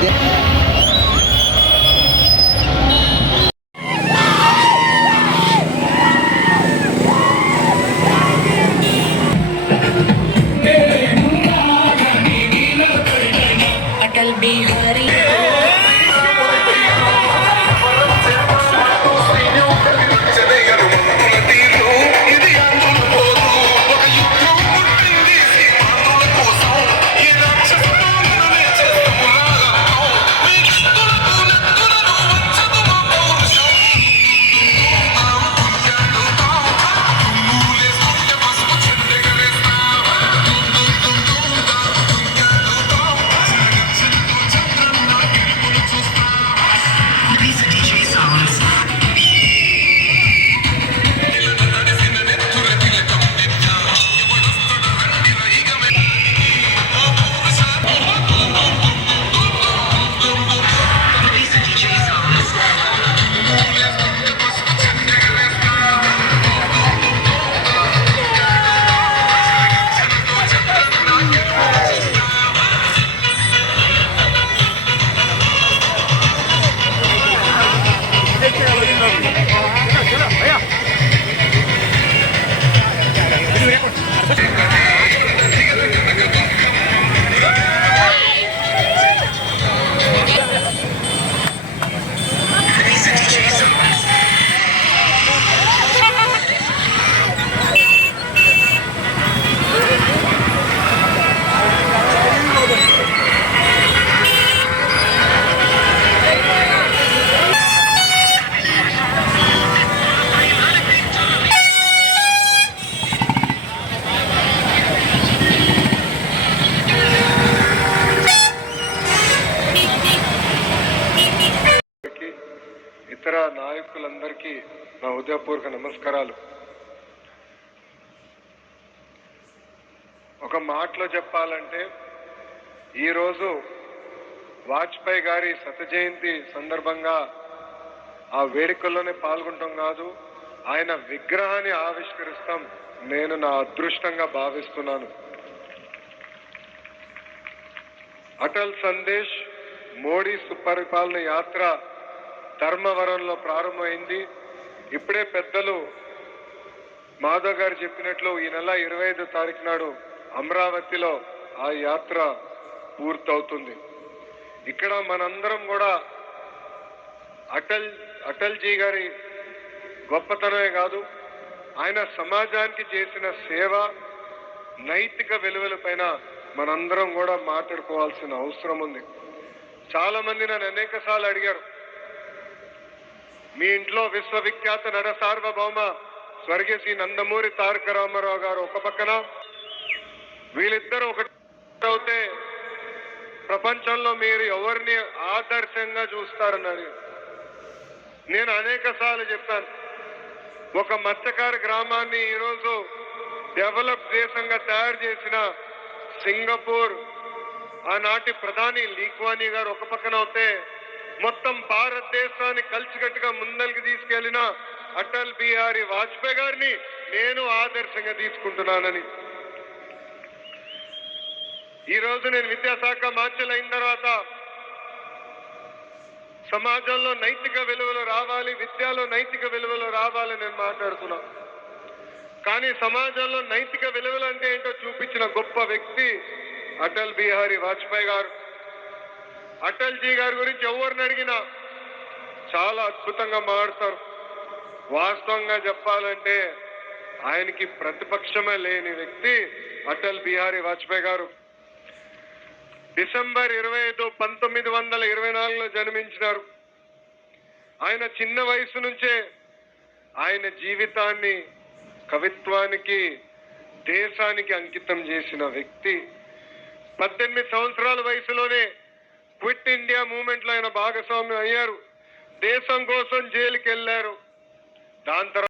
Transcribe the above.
अटल बिहारी ఇతర నాయకులందరికీ నా హృదయపూర్వక నమస్కారాలు. ఒక మాటలో చెప్పాలంటే ఈరోజు వాజ్పేయి గారి శత జయంతి సందర్భంగా ఆ వేడుకల్లోనే పాల్గొంటాం కాదు, ఆయన విగ్రహాన్ని ఆవిష్కరిస్తాం నేను నా అదృష్టంగా భావిస్తున్నాను. అటల్ సందేశ్ మోడీ సుపరిపాలన యాత్ర ధర్మవరంలో ప్రారంభమైంది. ఇప్పుడే పెద్దలు మాధవ్ గారు చెప్పినట్లు ఈ నెల 25వ తారీఖు నాడు అమరావతిలో ఆ యాత్ర పూర్తవుతుంది. ఇక్కడ మనందరం కూడా అటల్జీ గారి గొప్పతనమే కాదు, ఆయన సమాజానికి చేసిన సేవ, నైతిక విలువలపైన మనందరం కూడా మాట్లాడుకోవాల్సిన అవసరం ఉంది. చాలా మంది నన్ను అనేక సార్లు అడిగారు, మీ ఇంట్లో విశ్వవిఖ్యాత నట సార్వభౌమ స్వర్గీయ శ్రీ నందమూరి తారక రామారావు గారు ఒక పక్కన, వీళ్ళిద్దరూ ఒకటవుతే ప్రపంచంలో మీరు ఎవరిని ఆదర్శంగా చూస్తారని నేను అనేక సార్లు చెప్పాను. ఒక మత్స్యకార గ్రామాన్ని ఈరోజు డెవలప్ దేశంగా తయారు చేసిన సింగపూర్ ఆనాటి ప్రధాని లీక్వానీ గారు ఒక పక్కన అవుతే, మొత్తం భారతదేశాన్ని కలిసికట్టుగా ముందరికి తీసుకెళ్లిన అటల్ బిహారీ వాజ్పేయి గారిని నేను ఆదర్శంగా తీసుకుంటున్నానని. ఈరోజు నేను విద్యాశాఖ మార్చలు అయిన తర్వాత సమాజంలో నైతిక విలువలు రావాలి, విద్యలో నైతిక విలువలు రావాలని నేను మాట్లాడుతున్నా. కానీ సమాజంలో నైతిక విలువలు అంటే ఏంటో చూపించిన గొప్ప వ్యక్తి అటల్ బిహారీ వాజ్పేయి గారు. అటల్జీ గారి గురించి ఎవరిని అడిగినా చాలా అద్భుతంగా మాట్లాడతారు. వాస్తవంగా చెప్పాలంటే ఆయనకి ప్రతిపక్షమే లేని వ్యక్తి అటల్ బిహారీ వాజ్పేయి గారు. డిసెంబర్ 25, 1924లో జన్మించినారు. ఆయన చిన్న వయసు నుంచే ఆయన జీవితాన్ని కవిత్వానికి, దేశానికి అంకితం చేసిన వ్యక్తి. 18 సంవత్సరాల వయసులోనే క్విట్ ఇండియా మూవ్మెంట్ లో ఆయన భాగస్వామ్యం అయ్యారు. దేశం కోసం జైలుకి వెళ్ళారు. దాని తర్వాత